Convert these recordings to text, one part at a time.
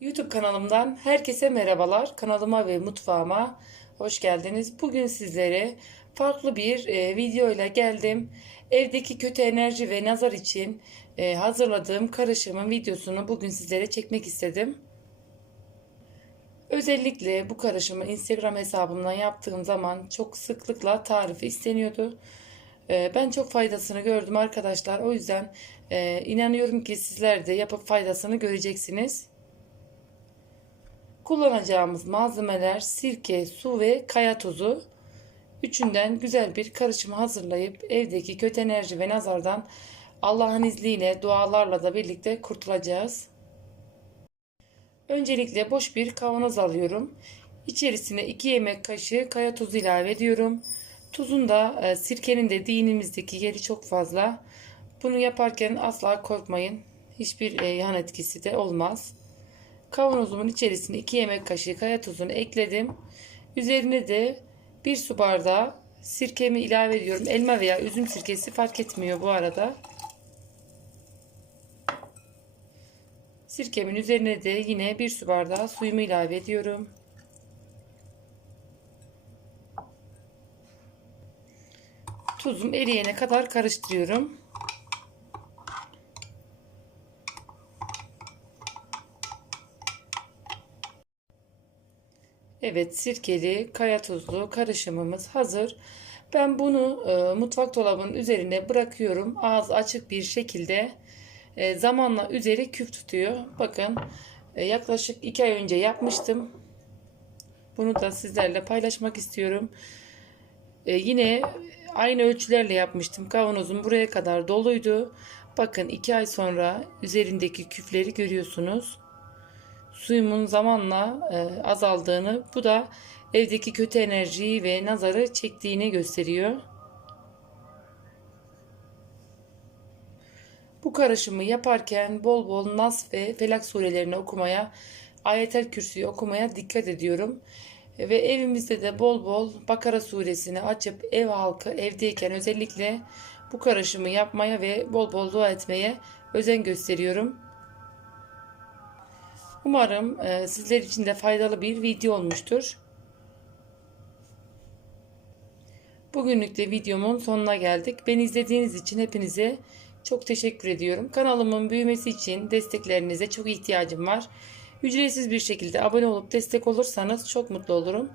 YouTube kanalımdan herkese merhabalar. Kanalıma ve mutfağıma hoş geldiniz. Bugün sizlere farklı bir e, video geldim. Evdeki kötü enerji ve nazar için e, hazırladığım karışımın videosunu bugün sizlere çekmek istedim. Özellikle bu karışımı Instagram hesabımdan yaptığım zaman çok sıklıkla tarifi isteniyordu. Ee, Ben çok faydasını gördüm arkadaşlar. O yüzden e, inanıyorum ki sizler de yapıp faydasını göreceksiniz. Kullanacağımız malzemeler sirke, su ve kaya tozu. Üçünden güzel bir karışım hazırlayıp evdeki kötü enerji ve nazardan Allah'ın izniyle dualarla da birlikte kurtulacağız. Öncelikle boş bir kavanoz alıyorum. İçerisine 2 yemek kaşığı kaya tuzu ilave ediyorum. Tuzun da e, sirkenin de dinimizdeki yeri çok fazla. Bunu yaparken asla korkmayın. Hiçbir e, yan etkisi de olmaz. Kavanozumun içerisine 2 yemek kaşığı kaya tuzunu ekledim. Üzerine de 1 su bardağı sirkemi ilave ediyorum. Elma veya üzüm sirkesi fark etmiyor bu arada. Sirkemin üzerine de yine 1 su bardağı suyumu ilave ediyorum. Tuzum eriyene kadar karıştırıyorum. Evet sirkeli kaya tuzlu karışımımız hazır. Ben bunu e, mutfak dolabının üzerine bırakıyorum. Ağız açık bir şekilde e, zamanla üzeri küf tutuyor. Bakın e, yaklaşık 2 ay önce yapmıştım. Bunu da sizlerle paylaşmak istiyorum. E, yine aynı ölçülerle yapmıştım. Kavanozum buraya kadar doluydu. Bakın 2 ay sonra üzerindeki küfleri görüyorsunuz. Suyumun zamanla e, azaldığını, bu da evdeki kötü enerjiyi ve nazarı çektiğini gösteriyor. Bu karışımı yaparken bol bol Nas ve Felak surelerini okumaya, Ayetel Kürsü'yü okumaya dikkat ediyorum. Ve evimizde de bol bol Bakara suresini açıp ev halkı evdeyken özellikle bu karışımı yapmaya ve bol bol dua etmeye özen gösteriyorum. Umarım e, sizler için de faydalı bir video olmuştur. Bugünlük de videomun sonuna geldik. Beni izlediğiniz için hepinize çok teşekkür ediyorum. Kanalımın büyümesi için desteklerinize çok ihtiyacım var. Ücretsiz bir şekilde abone olup destek olursanız çok mutlu olurum.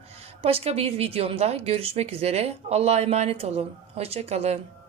Başka bir videomda görüşmek üzere. Allah'a emanet olun. Hoşçakalın.